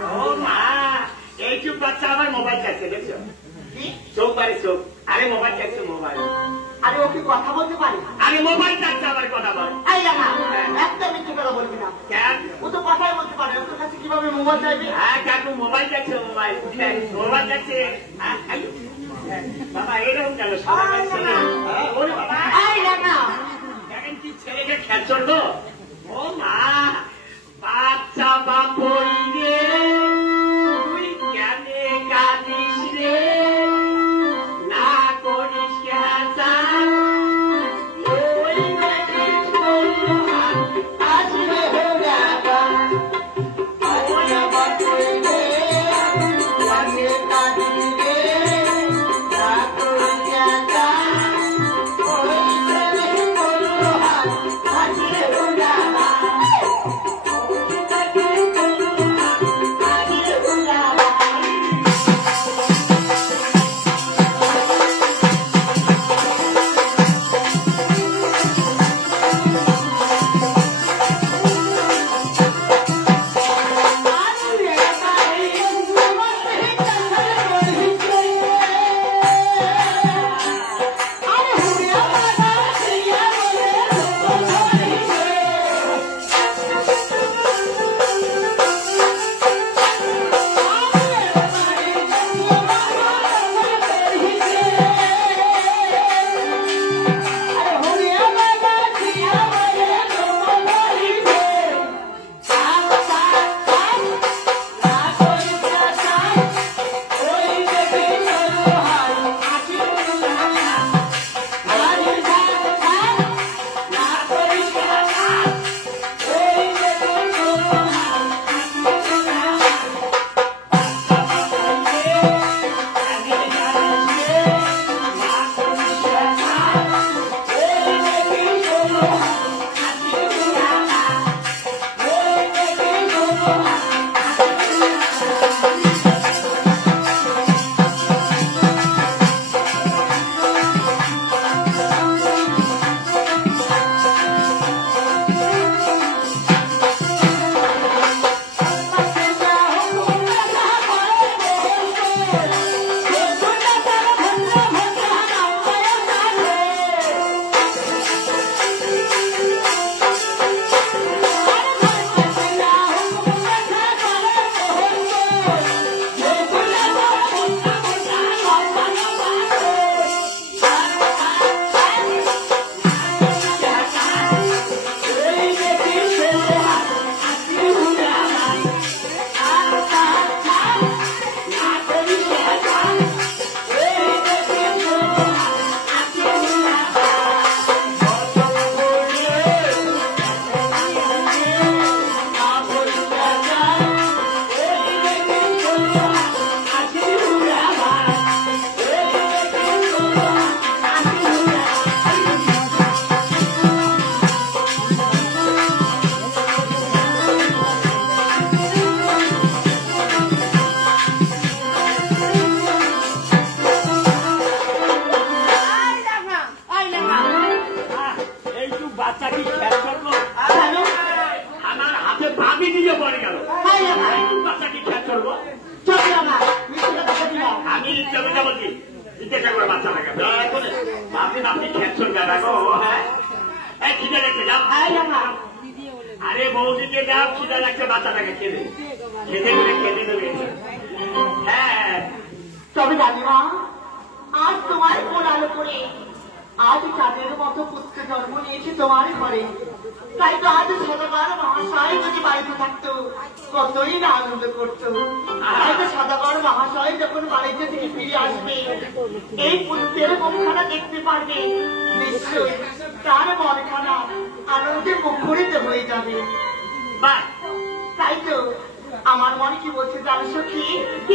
ও মা, এই চুপ বাচ্চা আমার মোবাইল চাচ্ছে, দেখছো? চোখ বাড়ি চোখ। আরে মোবাইল চাচ্ছে, মোবাইল। আরে ও কি কথা বলতে পারে? আরে মোবাইল চাচ্ছে, আবার কথা বল। এই না, একটা মিথ্যে কথা বলবি না। কেন? ও তো কথাই বলতে পারে, ওর কাছে কিভাবে মোবাইল চাইবে? হ্যাঁ কাকু, মোবাইল চাচ্ছে, মোবাইল। মোবাইল চাচ্ছে। বাবা এরকম কেন? ওরে বাবা, এই না, দেখেন কি ছেলেকে খেল চললো। ও মা, বাচ্চা বাপই রে, তুই কেন কাঁদিস রে? না করিস কেঁচা, ওই দেখিস আসবে বাবা, ওই বাপই রে, লাগে কাঁদি রে, না করি কেঁচা, ওই দেখিস আসবে বাবা। বাচ্চা কি খেয়াল করলো? আমার হাতে ভাবি দিয়ে পড়ে গেল। বাচ্চা কি খেয়াল করবো? আমি ইচ্ছা করে বলছি, জিজ্ঞাসা করে বাচ্চা থাকে আপনি আপনি খেয়াল করবে না গো। হ্যাঁ খিদে রেখে যাও। আরে বৌদিকে যাও, খিদে রাখছে বাচ্চাটাকে খেতে খেতে করে খেতে দেবে। হ্যাঁ তবে দাদিমা, আজ তোমার কোন আলো করে আজ চাঁদের মতো পুত্র জন্ম নিয়েছে তোমার ঘরে। তাই তো আজ সদাগর মহাশয় যদি বাড়িতে থাকতো কতই না আনন্দ করতো। তাই তো সদাগর মহাশয় যখন বাড়িতে থেকে ফিরে আসবে, এই পুত্রের মুখখানা দেখতে পারবে, নিশ্চয়ই তার মনখানা আনন্দে মুখরিত হয়ে যাবে। তাই তো আমার মনে কি বলছে জানো সখী? কি